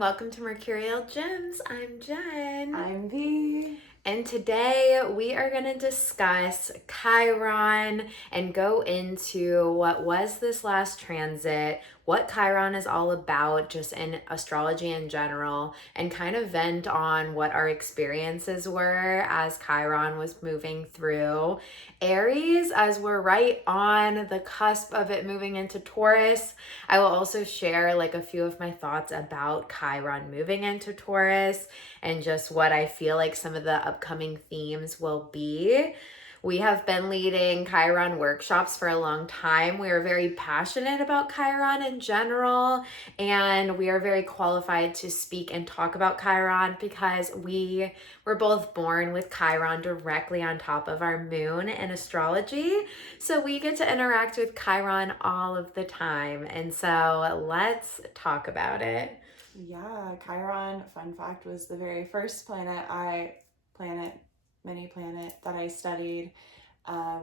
welcome to Mercurial Gems. I'm Jen. I'm V. And today we are going to discuss Chiron and go into what was this last transit, what Chiron is all about just in astrology in general, and kind of vent on what our experiences were as Chiron was moving through Aries, as we're right on the cusp of it moving into Taurus. I will also share like a few of my thoughts about Chiron moving into Taurus and just what I feel like some of the upcoming themes will be. We have been leading Chiron workshops for a long time. We are very passionate about Chiron in general, and we are very qualified to speak and talk about Chiron because we were both born with Chiron directly on top of our moon in astrology. So we get to interact with Chiron all of the time. And so let's talk about it. Yeah, Chiron, fun fact, was the very first mini planet that I studied.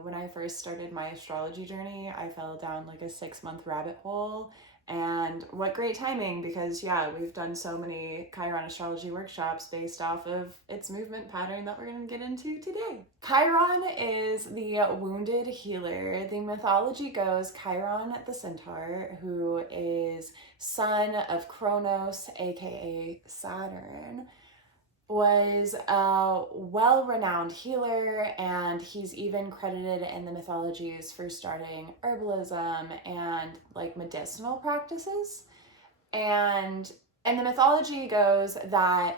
When I first started my astrology journey, I fell down like a 6-month rabbit hole. And what great timing, because we've done so many Chiron astrology workshops based off of its movement pattern that we're going to get into today. Chiron is the wounded healer. The mythology goes Chiron the centaur, who is son of Kronos, aka Saturn, was a well-renowned healer, and he's even credited in the mythologies for starting herbalism and like medicinal practices. And the mythology goes that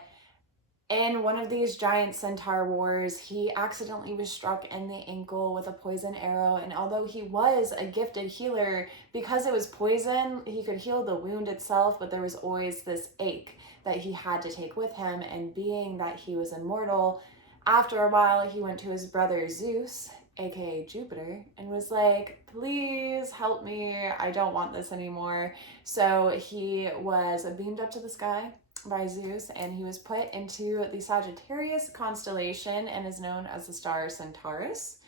in one of these giant centaur wars, he accidentally was struck in the ankle with a poison arrow, and although he was a gifted healer, because it was poison, he could heal the wound itself, but there was always this ache that he had to take with him, and being that he was immortal, after a while he went to his brother Zeus, aka Jupiter, and was like, please help me, I don't want this anymore. So he was beamed up to the sky by Zeus, and he was put into the Sagittarius constellation and is known as the star Centaurus.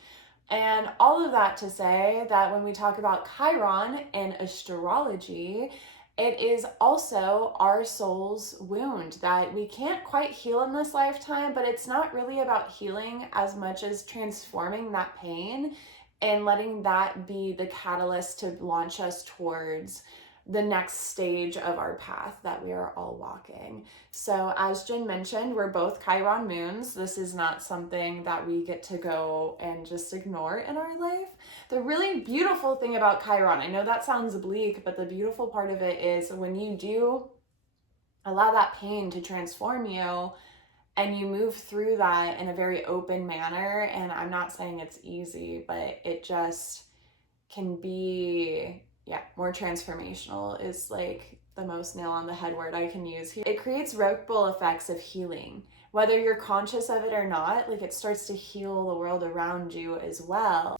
And all of that to say that when we talk about Chiron in astrology, it is also our soul's wound that we can't quite heal in this lifetime, but it's not really about healing as much as transforming that pain and letting that be the catalyst to launch us towards the next stage of our path that we are all walking. So as Jen mentioned, we're both Chiron moons. This is not something that we get to go and just ignore in our life. The really beautiful thing about Chiron, I know that sounds bleak, but the beautiful part of it is when you do allow that pain to transform you and you move through that in a very open manner, and I'm not saying it's easy, but it just can be more transformational is like the most nail on the head word I can use here. It creates ripple effects of healing. Whether you're conscious of it or not, like it starts to heal the world around you as well.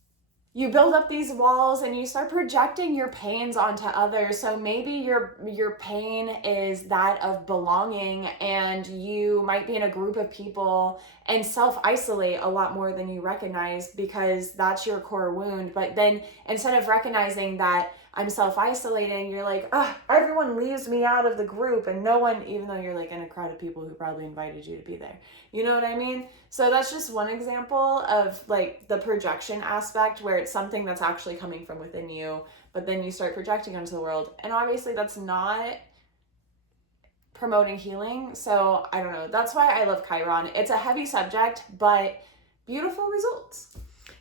You build up these walls and you start projecting your pains onto others. So maybe your pain is that of belonging, and you might be in a group of people and self-isolate a lot more than you recognize because that's your core wound. But then instead of recognizing that I'm self-isolating, you're like, everyone leaves me out of the group, and no one, even though you're like in a crowd of people who probably invited you to be there. You know what I mean? So that's just one example of like the projection aspect, where it's something that's actually coming from within you, but then you start projecting onto the world. And obviously that's not promoting healing. So I don't know. That's why I love Chiron. It's a heavy subject, but beautiful results.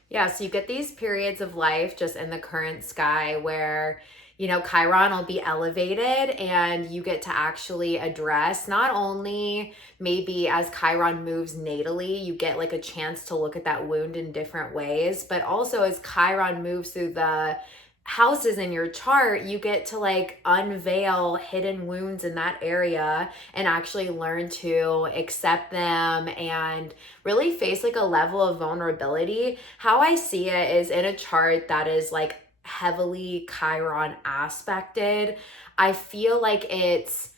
Yeah, so you get these periods of life just in the current sky where, Chiron will be elevated and you get to actually address not only maybe as Chiron moves natally, you get like a chance to look at that wound in different ways, but also as Chiron moves through the houses in your chart, you get to like unveil hidden wounds in that area and actually learn to accept them and really face like a level of vulnerability. How I see it is in a chart that is like heavily Chiron aspected, I feel like it's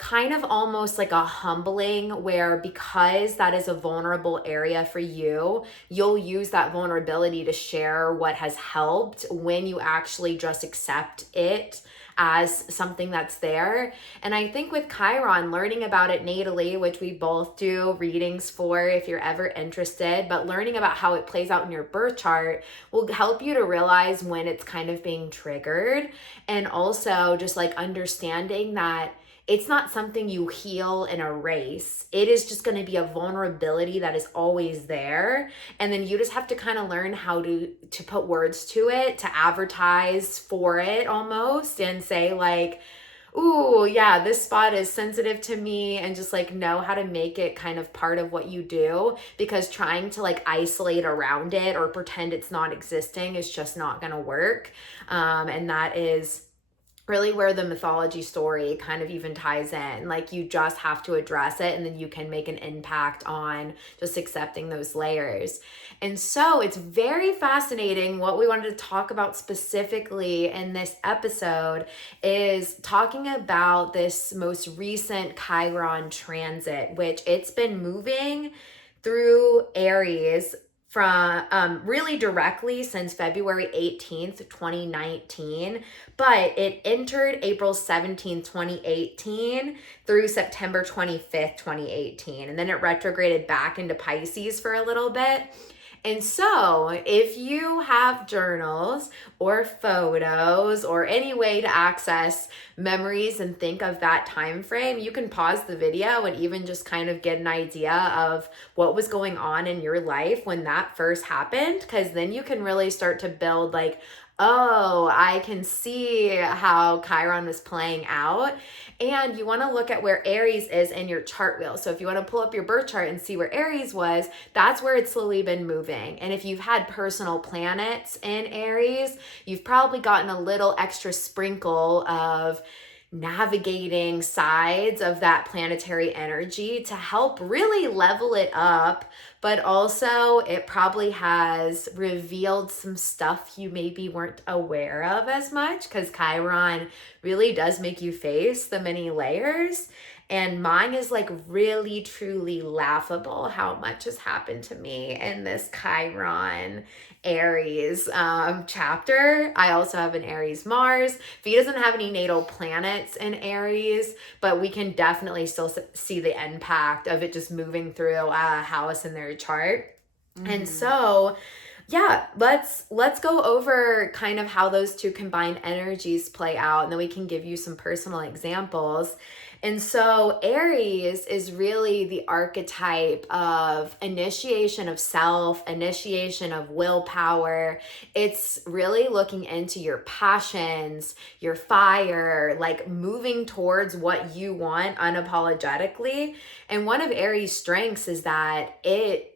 kind of almost like a humbling, where because that is a vulnerable area for you, you'll use that vulnerability to share what has helped when you actually just accept it as something that's there. And I think with Chiron, learning about it natally, which we both do readings for if you're ever interested, but learning about how it plays out in your birth chart will help you to realize when it's kind of being triggered. And also just like understanding that it's not something you heal and erase. It is just going to be a vulnerability that is always there. And then you just have to kind of learn how to put words to it, to advertise for it almost, and say like, ooh, yeah, this spot is sensitive to me, and just like know how to make it kind of part of what you do, because trying to like isolate around it or pretend it's not existing is just not going to work. And that is really where the mythology story kind of even ties in. Like, you just have to address it, and then you can make an impact on just accepting those layers. And so it's very fascinating. What we wanted to talk about specifically in this episode is talking about this most recent Chiron transit, which it's been moving through Aries from really directly since February 18th, 2019, but it entered April 17th, 2018 through September 25th, 2018. And then it retrograded back into Pisces for a little bit. And so if you have journals or photos or any way to access memories and think of that time frame, you can pause the video and even just kind of get an idea of what was going on in your life when that first happened, because then you can really start to build like, oh, I can see how Chiron was playing out. And you want to look at where Aries is in your chart wheel. So if you want to pull up your birth chart and see where Aries was, that's where it's slowly been moving. And if you've had personal planets in Aries, you've probably gotten a little extra sprinkle of navigating sides of that planetary energy to help really level it up. But also, it probably has revealed some stuff you maybe weren't aware of as much, because Chiron really does make you face the many layers. And mine is like really, truly laughable how much has happened to me in this Chiron Aries chapter. I also have an Aries Mars. He doesn't have any natal planets in Aries, but we can definitely still see the impact of it just moving through a house in their chart. And so yeah, let's go over kind of how those two combined energies play out, and then we can give you some personal examples. And so Aries is really the archetype of initiation of self, initiation of willpower. It's really looking into your passions, your fire, like moving towards what you want unapologetically. And one of Aries' strengths is that it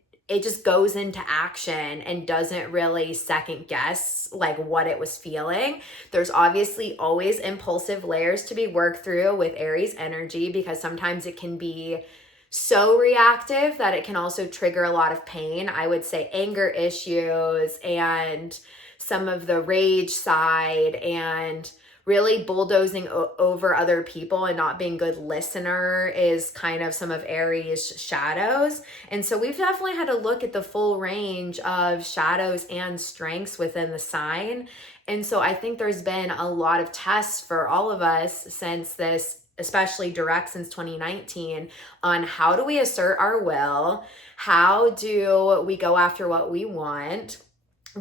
just goes into action and doesn't really second guess like what it was feeling. There's obviously always impulsive layers to be worked through with Aries energy, because sometimes it can be so reactive that it can also trigger a lot of pain. I would say anger issues and some of the rage side, and really bulldozing over other people and not being good listener is kind of some of Aries' shadows. And so we've definitely had to look at the full range of shadows and strengths within the sign. And so I think there's been a lot of tests for all of us since this, especially direct since 2019, on how do we assert our will? How do we go after what we want?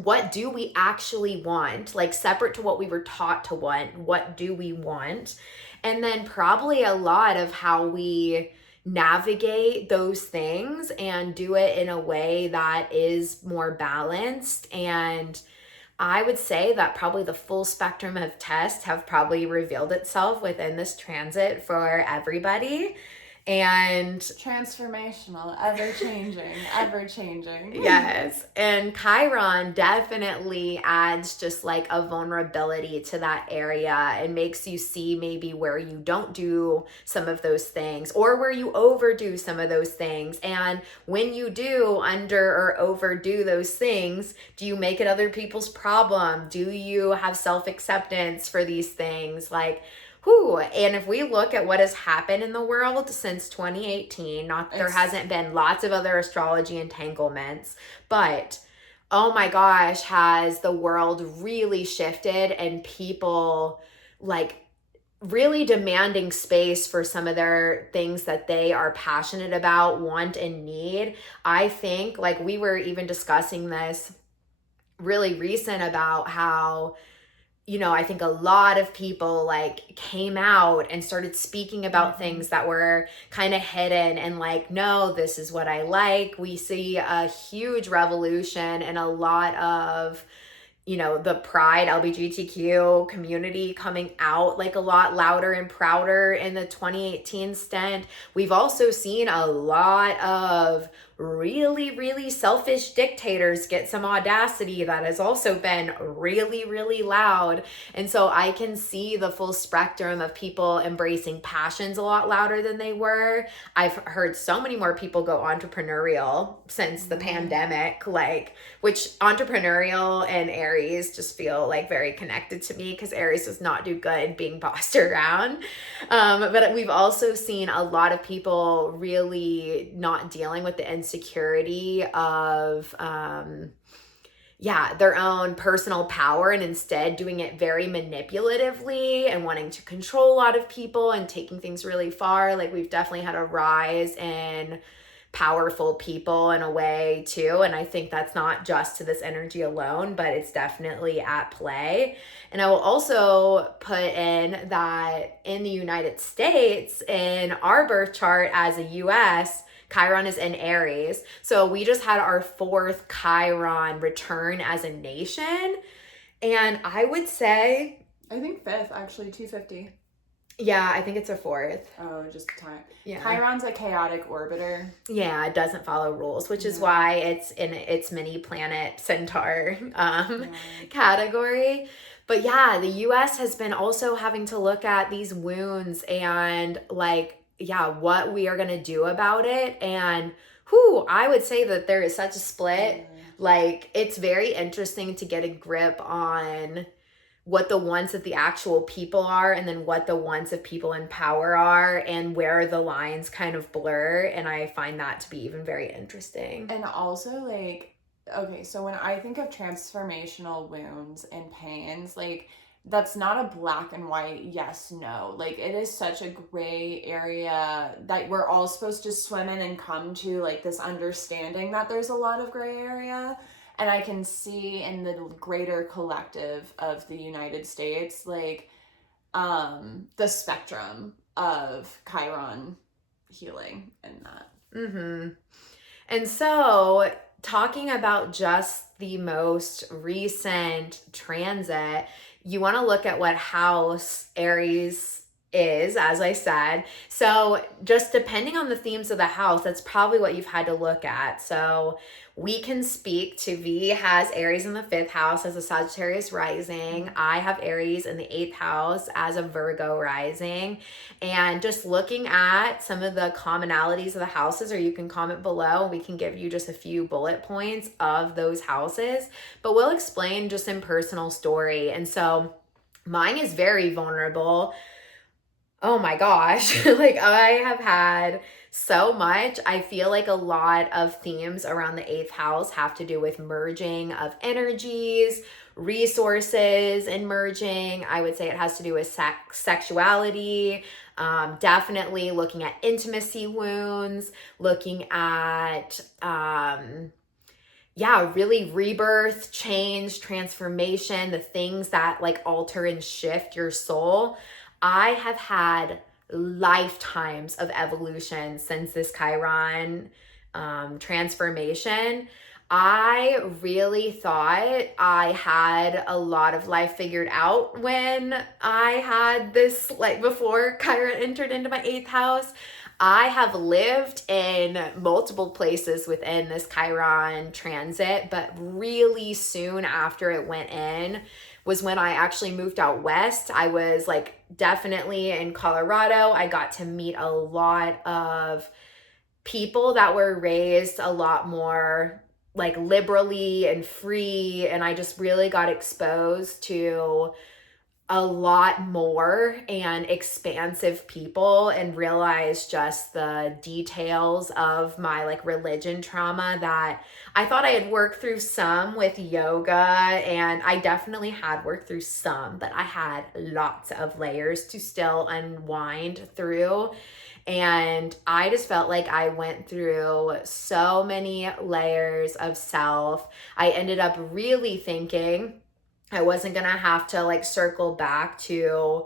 What do we actually want? Like, separate to what we were taught to want, what do we want? And then probably a lot of how we navigate those things and do it in a way that is more balanced. And I would say that probably the full spectrum of tests have probably revealed itself within this transit for everybody. And transformational, ever changing, ever changing. yes. And Chiron definitely adds just like a vulnerability to that area and makes you see maybe where you don't do some of those things or where you overdo some of those things. And when you do under or overdo those things, do you make it other people's problem? Do you have self-acceptance for these things? Like, Whew. And if we look at what has happened in the world since 2018, not that there It's hasn't been lots of other astrology entanglements, but oh my gosh, has the world really shifted and people like really demanding space for some of their things that they are passionate about, want, and need. I think, like, we were even discussing this really recent about how, I think a lot of people like came out and started speaking about mhm. things that were kind of hidden and like, no, this is what I like. We see a huge revolution and a lot of the pride LGBTQ community coming out like a lot louder and prouder in the 2018 stint. We've also seen a lot of really, really selfish dictators get some audacity that has also been really, really loud. And so I can see the full spectrum of people embracing passions a lot louder than they were. I've heard so many more people go entrepreneurial since the Mhm. pandemic, like, which entrepreneurial and Aries just feel like very connected to me because Aries does not do good being bossed around. But we've also seen a lot of people really not dealing with the insecurity of, their own personal power and instead doing it very manipulatively and wanting to control a lot of people and taking things really far. Like, we've definitely had a rise in powerful people in a way too, and I think that's not just to this energy alone, but it's definitely at play. And I will also put in that in the United States, in our birth chart as a US, Chiron is in Aries. So we just had our fourth Chiron return as a nation. And I would say, I think fifth, actually, 250. yeah, I think it's a fourth. Oh, just time. Yeah. Chiron's a chaotic orbiter. Yeah, it doesn't follow rules, which is Yeah. why it's in its mini planet centaur Yeah. category. But yeah, the US has been also having to look at these wounds and like, yeah, what we are going to do about it. And who I would say that there is such a split. Yeah. Like, it's very interesting to get a grip on what the wants of the actual people are and then what the wants of people in power are and where the lines kind of blur. And I find that to be even very interesting. And also, like, okay, so when I think of transformational wounds and pains, like, that's not a black and white yes, no. Like, it is such a gray area that we're all supposed to swim in and come to, like, this understanding that there's a lot of gray area. And I can see in the greater collective of the United States, like, the spectrum of Chiron healing in that. Mm-hmm. And so, talking about just the most recent transit, you want to look at what house Aries is, as I said. So, just depending on the themes of the house, that's probably what you've had to look at. So, we can speak to V has Aries in the fifth house as a Sagittarius rising. I have Aries in the eighth house as a Virgo rising. And just looking at some of the commonalities of the houses, or you can comment below, we can give you just a few bullet points of those houses, but we'll explain just in personal story. And so mine is very vulnerable. Oh my gosh. Like, I have had so much. I feel like a lot of themes around the eighth house have to do with merging of energies, resources, and merging. I would say it has to do with sexuality. Definitely looking at intimacy wounds, looking at, really rebirth, change, transformation, the things that like alter and shift your soul. I have had lifetimes of evolution since this Chiron transformation. I really thought I had a lot of life figured out when I had this, like before Chiron entered into my eighth house. I have lived in multiple places within this Chiron transit, but really soon after it went in was when I actually moved out west. I was like definitely in Colorado. I got to meet a lot of people that were raised a lot more like liberally and free. And I just really got exposed to a lot more and expansive people, and realized just the details of my like religion trauma that I thought I had worked through some with yoga, and I definitely had worked through some, but I had lots of layers to still unwind through. And I just felt like I went through so many layers of self. I ended up really thinking I wasn't gonna have to like circle back to,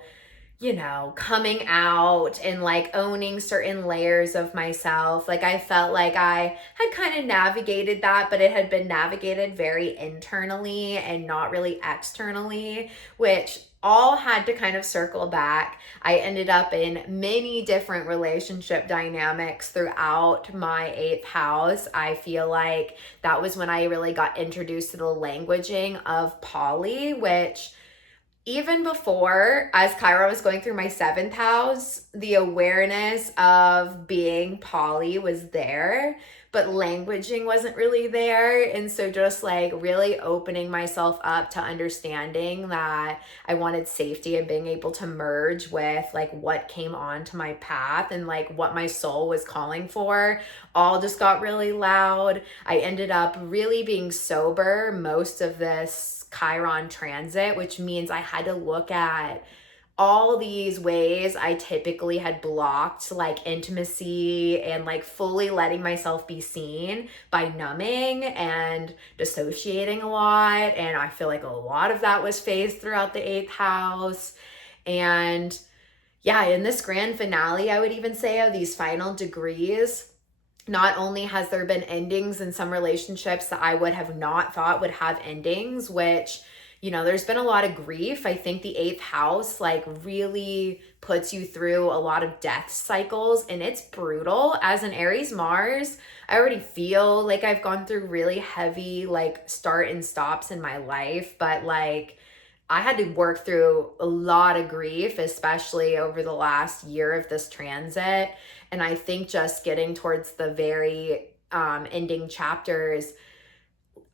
coming out and like owning certain layers of myself. Like I felt like I had kind of navigated that, but it had been navigated very internally and not really externally, which all had to kind of circle back. I ended up in many different relationship dynamics throughout my eighth house. I feel like that was when I really got introduced to the languaging of poly, which even before, as Chiron was going through my seventh house, the awareness of being poly was there, but languaging wasn't really there. And so just like really opening myself up to understanding that I wanted safety and being able to merge with like what came onto my path and like what my soul was calling for, all just got really loud. I ended up really being sober most of this Chiron transit, which means I had to look at all these ways I typically had blocked like intimacy and like fully letting myself be seen by numbing and dissociating a lot. And I feel like a lot of that was phased throughout the eighth house. And yeah, in this grand finale, I would even say, of these final degrees, not only has there been endings in some relationships that I would have not thought would have endings, which, there's been a lot of grief. I think the eighth house like really puts you through a lot of death cycles, and it's brutal. As an Aries Mars, I already feel like I've gone through really heavy like start and stops in my life, but like I had to work through a lot of grief, especially over the last year of this transit. And I think just getting towards the very ending chapters,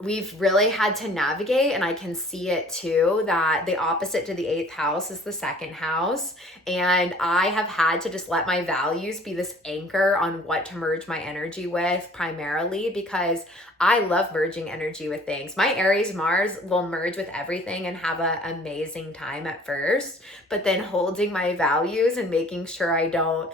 we've really had to navigate, and I can see it too, that the opposite to the eighth house is the second house. And I have had to just let my values be this anchor on what to merge my energy with, primarily because I love merging energy with things. My Aries Mars will merge with everything and have an amazing time at first, but then holding my values and making sure I don't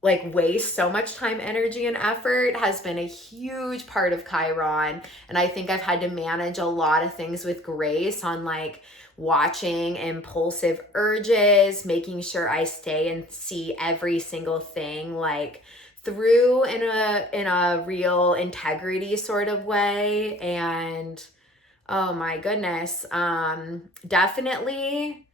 like waste so much time, energy, and effort has been a huge part of Chiron. And I think I've had to manage a lot of things with grace on like watching impulsive urges, making sure I stay and see every single thing like through in a real integrity sort of way. And oh my goodness, definitely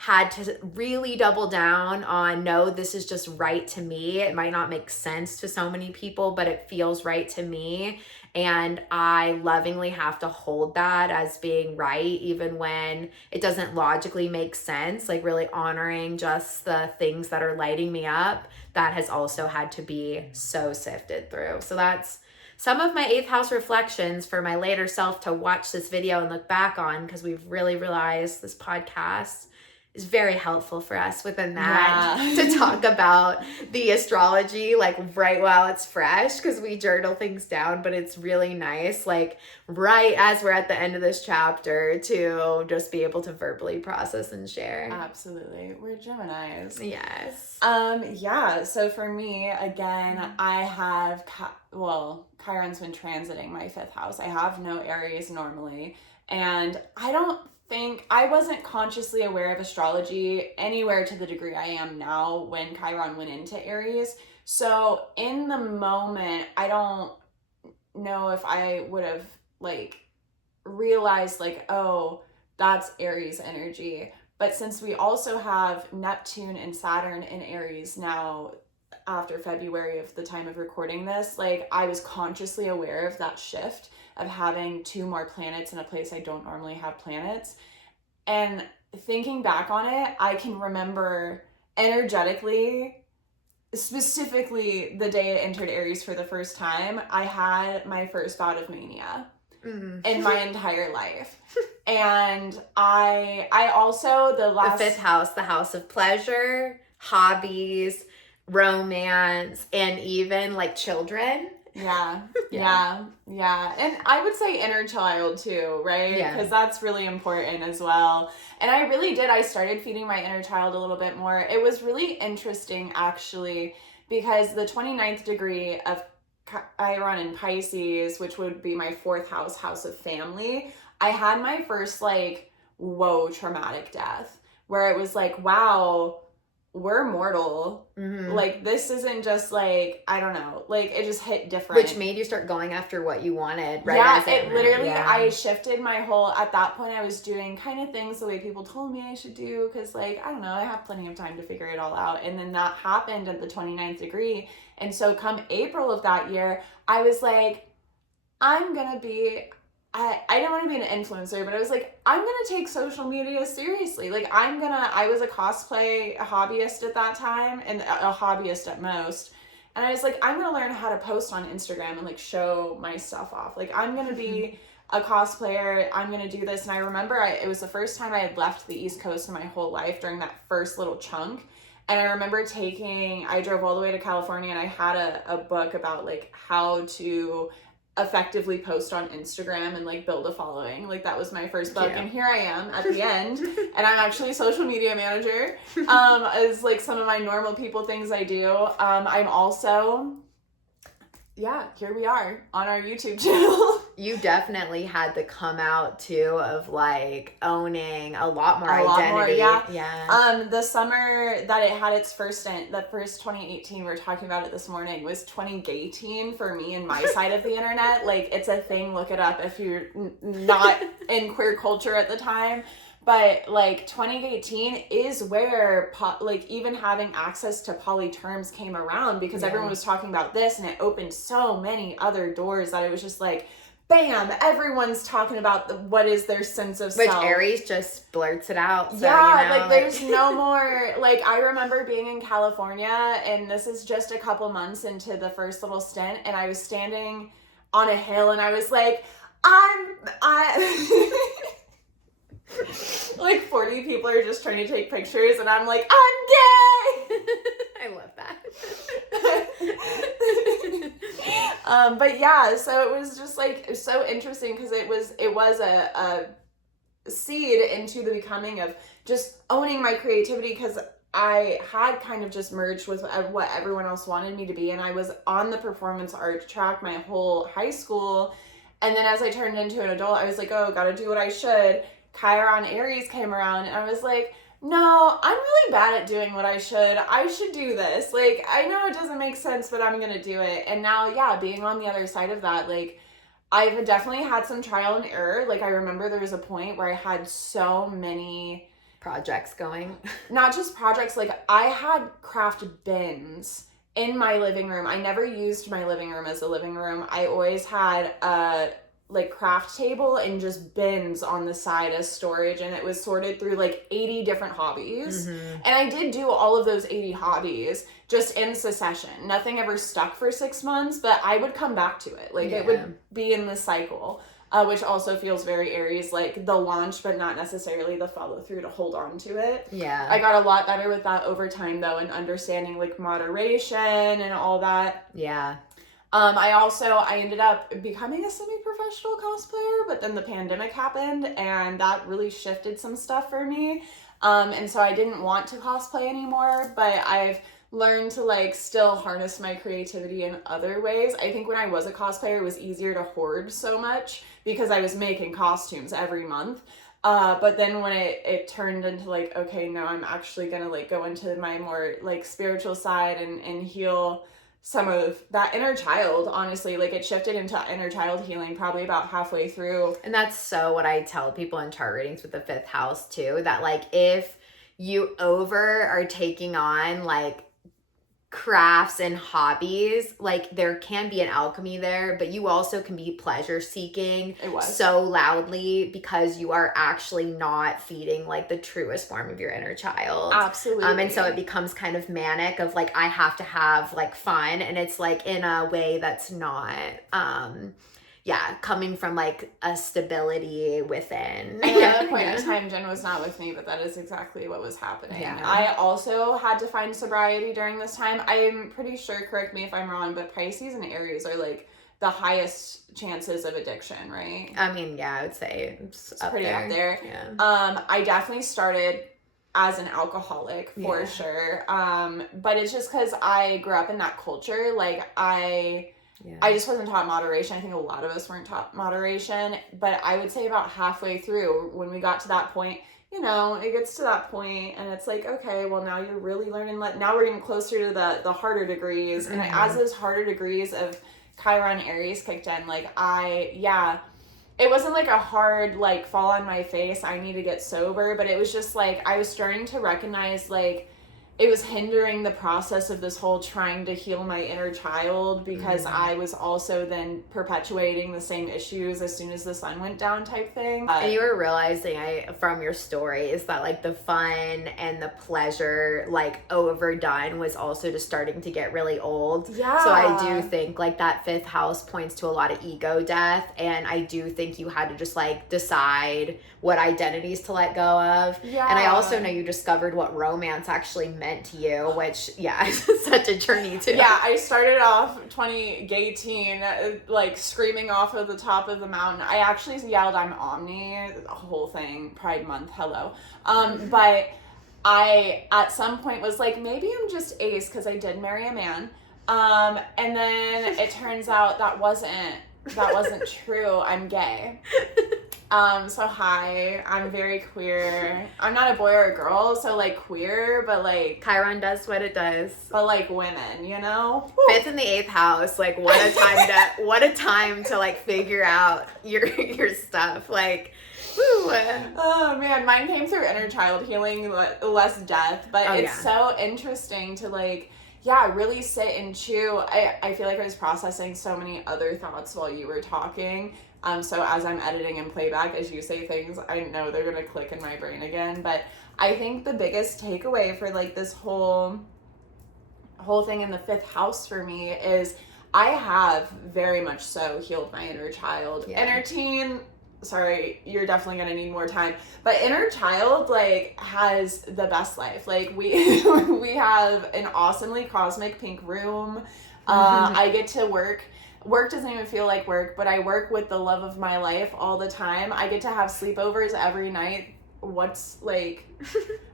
had to really double down on, no, this is just right to me. It might not make sense to so many people, but it feels right to me. And I lovingly have to hold that as being right, even when it doesn't logically make sense, like really honoring just the things that are lighting me up. That has also had to be so sifted through. So that's some of my eighth house reflections for my later self to watch this video and look back on, because we've really realized this podcast is very helpful for us within that, Yeah. to talk about the astrology like right while it's fresh, because we journal things down, but it's really nice like right as we're at the end of this chapter to just be able to verbally process and share. Absolutely. We're Geminis. Yes. Yeah, so for me, again, I have, Chiron's been transiting my fifth house. I have no Aries normally, and I wasn't consciously aware of astrology anywhere to the degree I am now when Chiron went into Aries. So in the moment, I don't know if I would have like realized like, oh, that's Aries energy. But since we also have Neptune and Saturn in Aries now, after February of the time of recording this, like I was consciously aware of that shift of having two more planets in a place I don't normally have planets. And thinking back on it, I can remember energetically, specifically the day it entered Aries for the first time, I had my first bout of mania. in my entire life. And I also, the fifth house, the house of pleasure, hobbies, romance, and even like children. Yeah. And I would say inner child too, right? Yeah. Because that's really important as well. And I started feeding my inner child a little bit more. It was really interesting, actually, because the 29th degree of Chiron in Pisces, which would be my fourth house of family, I had my first like, whoa, traumatic death, where it was like, wow, we're mortal. Like, this isn't just like, I don't know, like, it just hit different. Which made you start going after what you wanted, right? Yeah, it literally, I shifted my whole, at that point I was doing kind of things the way people told me I should do, because like, I don't know, I have plenty of time to figure it all out. And then that happened at the 29th degree. And so come April of that year, I was like, I'm gonna be, I didn't want to be an influencer, but I was like, I'm going to take social media seriously. Like, I was a cosplay hobbyist at that time, and a hobbyist at most. And I was like, I'm going to learn how to post on Instagram and like show my stuff off. Like, I'm going to be a cosplayer. I'm going to do this. And I remember it was the first time I had left the East Coast in my whole life during that first little chunk. And I remember I drove all the way to California, and I had a book about like how to effectively post on Instagram and like build a following. Like, that was my first book. And here I am at the end, and I'm actually a social media manager, as like some of my normal people things I do. I'm also, here we are on our YouTube channel. You definitely had the come out too of like owning a lot more identity. Yeah. The summer that it had its first stint, the first 2018, we were talking about it this morning, was 2018 for me and my side of the internet. Like, it's a thing, look it up if you're not in queer culture at the time. But like 2018 is where like even having access to poly terms came around, because everyone was talking about this, and it opened so many other doors that it was just like, bam, everyone's talking about what is their sense of self. Which Aries just blurts it out. So, there's no more, like, I remember being in California, and this is just a couple months into the first little stint, and I was standing on a hill, and I was like, like 40 people are just trying to take pictures, and I'm like, I'm gay! I love that. But yeah, so it was just like so interesting, because it was a seed into the becoming of just owning my creativity, because I had kind of just merged with what everyone else wanted me to be, and I was on the performance art track my whole high school. And then as I turned into an adult, I was like, oh, gotta do what I should. Chiron Aries came around, and I was like, no, I'm really bad at doing what I should do this. Like, I know it doesn't make sense, but I'm gonna do it. And now, being on the other side of that, like, I've definitely had some trial and error. Like, I remember there was a point where I had so many projects going. Not just projects, like, I had craft bins in my living room. I never used my living room as a living room. I always had a like craft table and just bins on the side as storage, and it was sorted through like 80 different hobbies. And I did do all of those 80 hobbies just in succession. Nothing ever stuck for 6 months, but I would come back to it. Like, it would be in the cycle, which also feels very Aries, like the launch, but not necessarily the follow through to hold on to it. I got a lot better with that over time, though, and understanding like moderation and all that. I ended up becoming a semi-professional cosplayer, but then the pandemic happened, and that really shifted some stuff for me. And so I didn't want to cosplay anymore, but I've learned to like still harness my creativity in other ways. I think when I was a cosplayer, it was easier to hoard so much because I was making costumes every month. But then when it turned into like, okay, no, I'm actually gonna like go into my more like spiritual side and heal some of that inner child, honestly. Like, it shifted into inner child healing probably about halfway through. And that's so what I tell people in chart readings with the fifth house too, that like if you are taking on like crafts and hobbies, like there can be an alchemy there, but you also can be pleasure seeking so loudly because you are actually not feeding like the truest form of your inner child. Absolutely. And so it becomes kind of manic of like, I have to have like fun, and it's like in a way that's not yeah, coming from like a stability within. At another point in time, Jen was not with me, but that is exactly what was happening. Yeah. I also had to find sobriety during this time. I'm pretty sure, correct me if I'm wrong, but Pisces and Aries are like the highest chances of addiction, right? I mean, yeah, I would say it's pretty there. up there. Yeah. I definitely started as an alcoholic for sure. But it's just because I grew up in that culture. Like I just wasn't taught moderation. I think a lot of us weren't taught moderation. But I would say about halfway through, when we got to that point, you know, it gets to that point and it's like, okay, well now you're really learning. Now we're getting closer to the harder degrees. And as those harder degrees of Chiron Aries kicked in, like it wasn't like a hard like fall on my face, I need to get sober, but it was just like I was starting to recognize like it was hindering the process of this whole trying to heal my inner child, because I was also then perpetuating the same issues as soon as the sun went down type thing. And you were realizing from your story is that like the fun and the pleasure like overdone was also just starting to get really old. Yeah. So I do think like that fifth house points to a lot of ego death, and I do think you had to just like decide what identities to let go of. Yeah. And I also know you discovered what romance actually meant to you, which is such a journey too. Yeah, I started off 2018 like screaming off of the top of the mountain. I actually yelled I'm Omni, the whole thing, Pride Month, hello. But I at some point was like, maybe I'm just ace, because I did marry a man. And then it turns out that wasn't true. I'm gay. So hi, I'm very queer. I'm not a boy or a girl, so like queer, but like Chiron does what it does. But like women, you know? Fifth and the eighth house, like what a time to like figure out your stuff. Like, woo. Oh man, mine came through inner child healing, less death, but it's so interesting to like really sit and chew. I feel like I was processing so many other thoughts while you were talking. So as I'm editing and playback, as you say things, I know they're gonna click in my brain again. But I think the biggest takeaway for like this whole thing in the fifth house for me is I have very much so healed my inner child. Inner teen, sorry, you're definitely gonna need more time. But inner child like has the best life. Like we have an awesomely cosmic pink room. I get to work. Work doesn't even feel like work, but I work with the love of my life all the time. I get to have sleepovers every night. What's like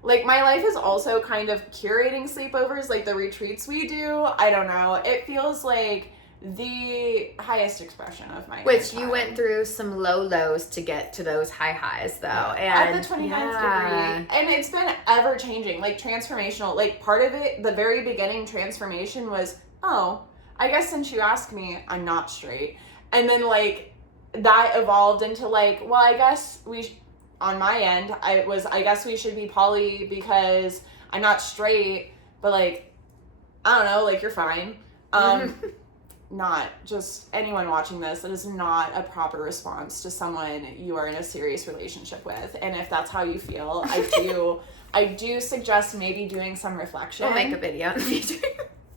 my life is also kind of curating sleepovers, like the retreats we do. I don't know. It feels like the highest expression of my Which you went through some low lows to get to those high highs though. And at the 29th degree. And it's been ever changing, like transformational. Like part of it, the very beginning transformation was, I guess since you asked me, I'm not straight. And then like that evolved into like, well, I guess on my end, I guess we should be poly because I'm not straight, but like, I don't know, like you're fine. Not just anyone watching this, that is not a proper response to someone you are in a serious relationship with. And if that's how you feel, I do suggest maybe doing some reflection. We'll make a video in the future.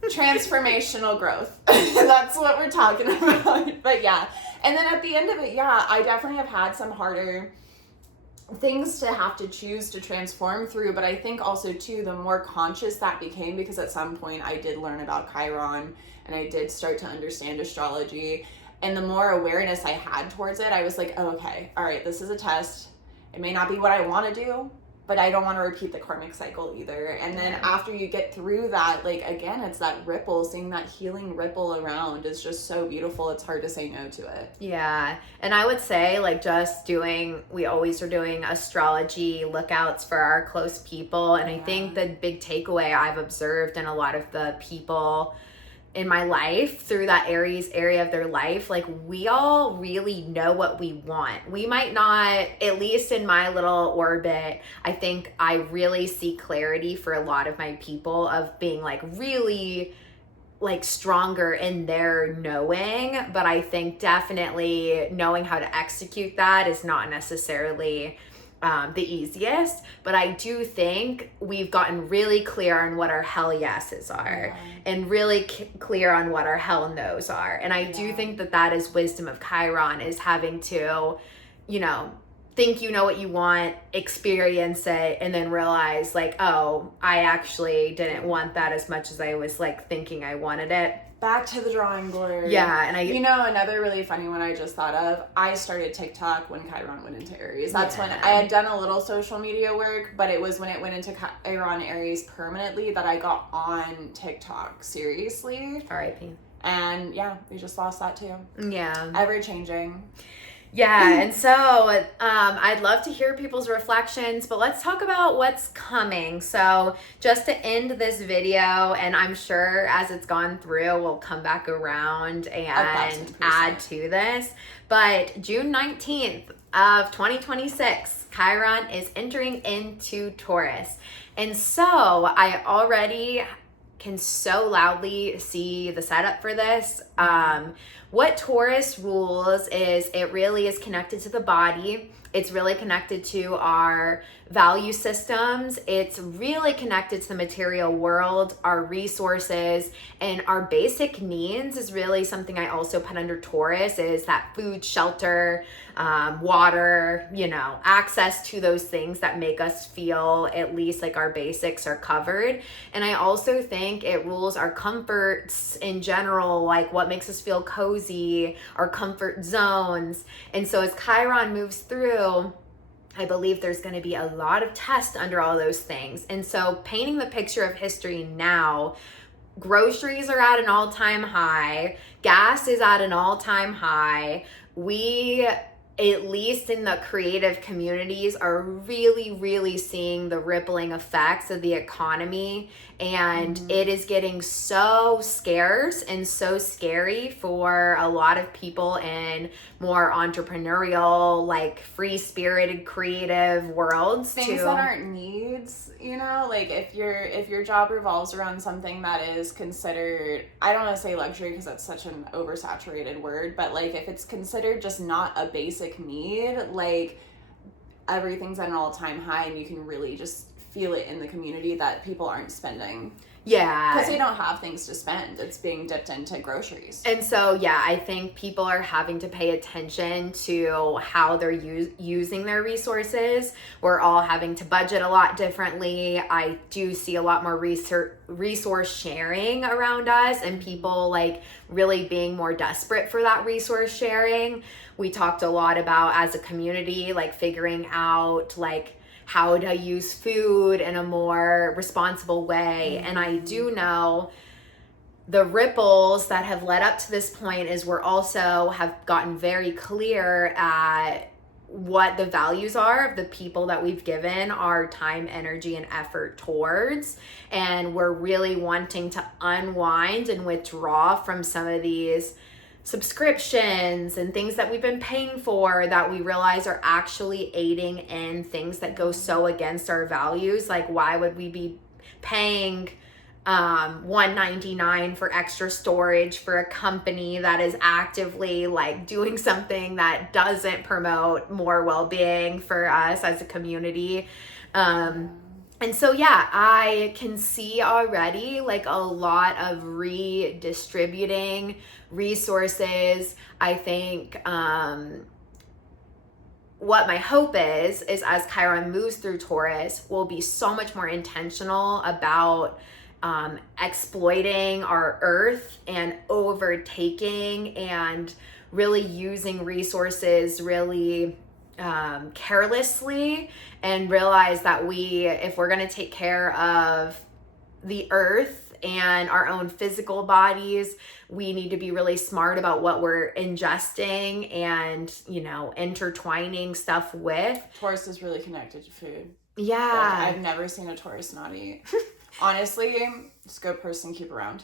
Transformational growth. That's what we're talking about. But yeah. And then at the end of it, I definitely have had some harder things to have to choose to transform through. But I think also too, the more conscious that became, because at some point I did learn about Chiron and I did start to understand astrology. And the more awareness I had towards it, I was like, oh, okay, all right, this is a test. It may not be what I want to do, but I don't want to repeat the karmic cycle either. And then after you get through that, like, again, it's that ripple, seeing that healing ripple around is just so beautiful. It's hard to say no to it. Yeah. And I would say, like, we always are doing astrology lookouts for our close people. And I think the big takeaway I've observed in a lot of the people in my life through that Aries area of their life, like we all really know what we want. We might not, at least in my little orbit, I think I really see clarity for a lot of my people of being like really like stronger in their knowing, but I think definitely knowing how to execute that is not necessarily the easiest, but I do think we've gotten really clear on what our hell yeses are, and really clear on what our hell no's are. And I do think that is wisdom of Chiron, is having to, you know, think you know what you want, experience it, and then realize like, oh, I actually didn't want that as much as I was like thinking I wanted it. Back to the drawing board. Yeah, and another really funny one I just thought of, I started TikTok when Chiron went into Aries. That's when I had done a little social media work, but it was when it went into Chiron Aries permanently that I got on TikTok seriously. R.I.P. And yeah, we just lost that too. Yeah. Ever changing. Yeah, and so I'd love to hear people's reflections, but let's talk about what's coming. So just to end this video, and I'm sure as it's gone through, we'll come back around and add to this, but June 19th of 2026, Chiron is entering into Taurus. And so I already can so loudly see the setup for this. What Taurus rules is it really is connected to the body. It's really connected to our value systems. It's really connected to the material world, our resources, and our basic needs is really something I also put under Taurus, is that food, shelter, water, access to those things that make us feel at least like our basics are covered. And I also think it rules our comforts in general, like what makes us feel cozy, our comfort zones. And so as Chiron moves through, I believe there's going to be a lot of tests under all those things. And so painting the picture of history now, groceries are at an all-time high, gas is at an all-time high. We, at least in the creative communities, are really, really seeing the rippling effects of the economy. And it is getting so scarce and so scary for a lot of people in more entrepreneurial, like free-spirited, creative worlds. Things that aren't needs, like if your job revolves around something that is considered, I don't want to say luxury because that's such an oversaturated word, but like if it's considered just not a basic need, like everything's at an all-time high, and you can really just feel it in the community that people aren't spending. Yeah. Because they don't have things to spend. It's being dipped into groceries. And so, yeah, I think people are having to pay attention to how they're using their resources. We're all having to budget a lot differently. I do see a lot more resource sharing around us, and people like really being more desperate for that resource sharing. We talked a lot about, as a community, like figuring out like how to use food in a more responsible way. And I do know the ripples that have led up to this point is we're also have gotten very clear at what the values are of the people that we've given our time, energy, and effort towards. And we're really wanting to unwind and withdraw from some of these subscriptions and things that we've been paying for that we realize are actually aiding in things that go so against our values. Like, why would we be paying $199 for extra storage for a company that is actively like doing something that doesn't promote more well-being for us as a community? And so, yeah, I can see already like a lot of redistributing resources. I think what my hope is as Chiron moves through Taurus, we'll be so much more intentional about exploiting our earth and overtaking and really using resources really carelessly, and realize that if we're going to take care of the earth and our own physical bodies, we need to be really smart about what we're ingesting and, intertwining stuff with. Taurus is really connected to food. Yeah. Like, I've never seen a Taurus not eat. Honestly, just a good person, keep around.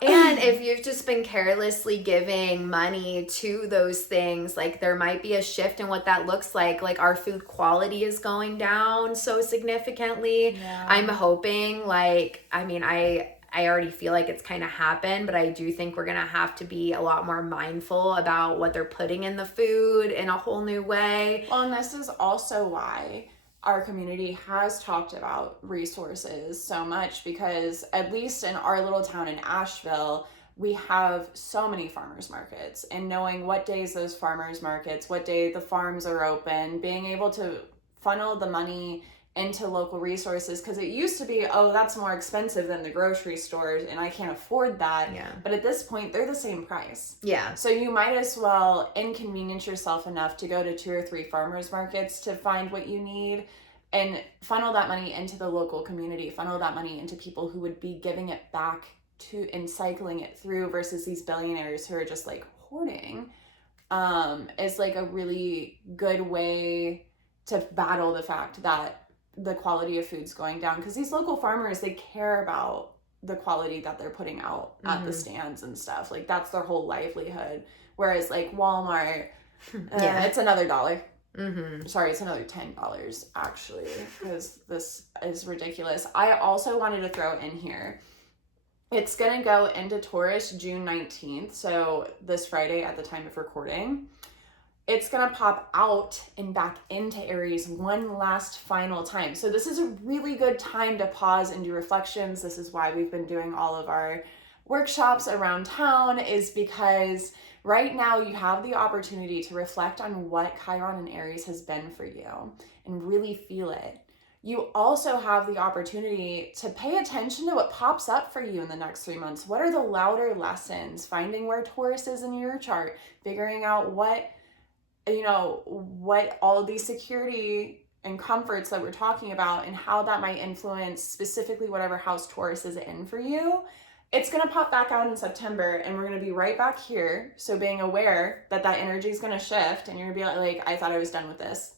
And if you've just been carelessly giving money to those things, like there might be a shift in what that looks like. Like our food quality is going down so significantly. Yeah. I'm hoping I I already feel like it's kind of happened, but I do think we're going to have to be a lot more mindful about what they're putting in the food in a whole new way. Well, and this is also why our community has talked about resources so much, because at least in our little town in Asheville, we have so many farmers markets, and knowing what days those farmers markets, what day the farms are open, being able to funnel the money into local resources, because it used to be, oh, that's more expensive than the grocery stores and I can't afford that. Yeah. But at this point, they're the same price. Yeah. So you might as well inconvenience yourself enough to go to 2 or 3 farmers markets to find what you need, and funnel that money into the local community, funnel that money into people who would be giving it back to and cycling it through, versus these billionaires who are just like hoarding. Is like a really good way to battle the fact that the quality of food's going down, because these local farmers, they care about the quality that they're putting out at the stands and stuff. Like, that's their whole livelihood. Whereas like Walmart, it's another dollar. Sorry, it's another $10 actually, because this is ridiculous. I also wanted to throw in here, it's gonna go into Taurus June 19th, so this Friday at the time of recording. It's going to pop out and back into Aries one last final time. So this is a really good time to pause and do reflections. This is why we've been doing all of our workshops around town, is because right now you have the opportunity to reflect on what Chiron and Aries has been for you and really feel it. You also have the opportunity to pay attention to what pops up for you in the next 3 months. What are the louder lessons? Finding where Taurus is in your chart, figuring out what all of these security and comforts that we're talking about and how that might influence specifically whatever house Taurus is in for you. It's going to pop back out in September, and we're going to be right back here. So being aware that that energy is going to shift, and you're going to be like, I thought I was done with this.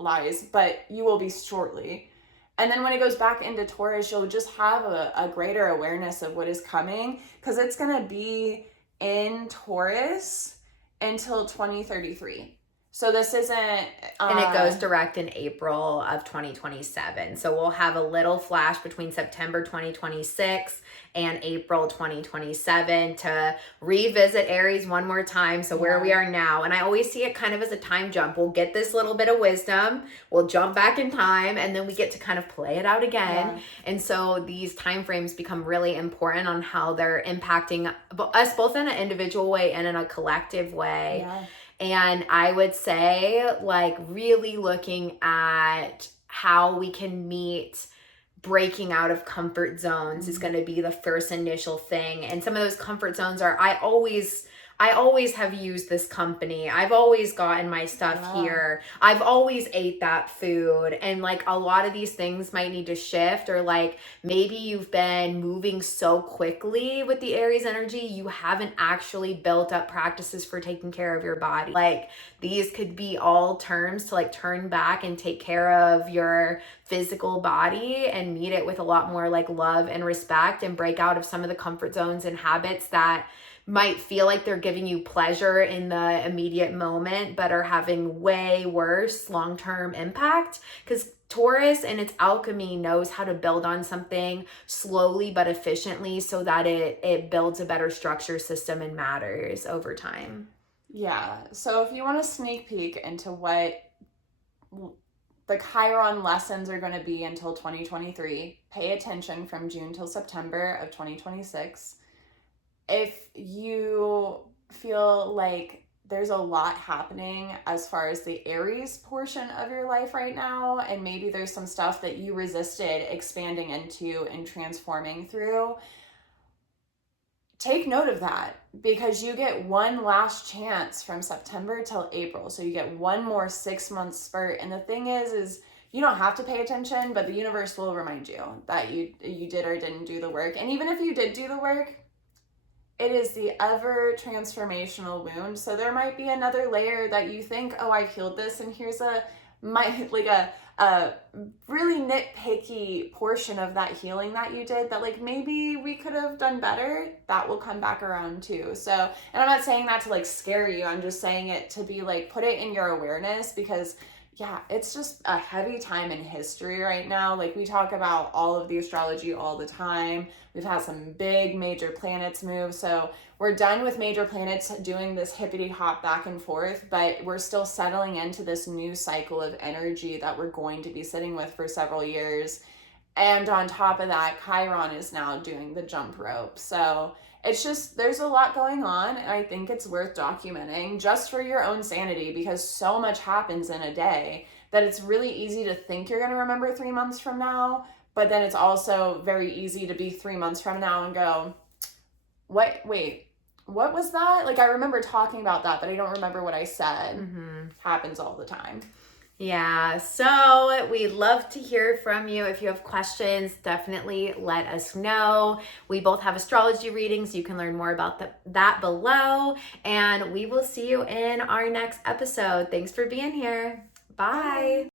Lies, but you will be shortly. And then when it goes back into Taurus, you'll just have a greater awareness of what is coming, because it's going to be in Taurus until 2033. So this isn't... and it goes direct in April of 2027. So we'll have a little flash between September 2026 and April 2027 to revisit Aries one more time. So where we are now. And I always see it kind of as a time jump. We'll get this little bit of wisdom. We'll jump back in time, and then we get to kind of play it out again. Yeah. And so these time frames become really important on how they're impacting us both in an individual way and in a collective way. Yeah. And I would say, like, really looking at how we can meet breaking out of comfort zones is going to be the first initial thing. And some of those comfort zones are, I always have used this company. I've always gotten my stuff here. I've always ate that food. And like a lot of these things might need to shift, or like maybe you've been moving so quickly with the Aries energy, you haven't actually built up practices for taking care of your body. Like these could be all terms to like turn back and take care of your physical body and meet it with a lot more like love and respect, and break out of some of the comfort zones and habits that might feel like they're giving you pleasure in the immediate moment, but are having way worse long-term impact. Because Taurus and its alchemy knows how to build on something slowly but efficiently so that it builds a better structure, system, and matters over time. Yeah. So if you want a sneak peek into what the Chiron lessons are going to be until 2023, pay attention from June till September of 2026. If you feel like there's a lot happening as far as the Aries portion of your life right now, and maybe there's some stuff that you resisted expanding into and transforming through, take note of that, because you get one last chance from September till April. So you get one more 6-month spurt. And the thing is you don't have to pay attention, but the universe will remind you that you did or didn't do the work. And even if you did do the work, it is the ever transformational wound. So there might be another layer that you think, oh, I've healed this, and here's a really nitpicky portion of that healing that you did that like maybe we could have done better. That will come back around too. So, and I'm not saying that to like scare you. I'm just saying it to be like, put it in your awareness, because yeah, it's just a heavy time in history right now. Like, we talk about all of the astrology all the time. We've had some big major planets move. So we're done with major planets doing this hippity hop back and forth, but we're still settling into this new cycle of energy that we're going to be sitting with for several years. And on top of that, Chiron is now doing the jump rope. So it's just, there's a lot going on. And I think it's worth documenting just for your own sanity, because so much happens in a day that it's really easy to think you're going to remember 3 months from now. But then it's also very easy to be 3 months from now and go, wait, what was that? Like, I remember talking about that, but I don't remember what I said. Happens all the time. Yeah, so we'd love to hear from you. If you have questions, definitely let us know. We both have astrology readings. You can learn more about that below. And we will see you in our next episode. Thanks for being here. Bye.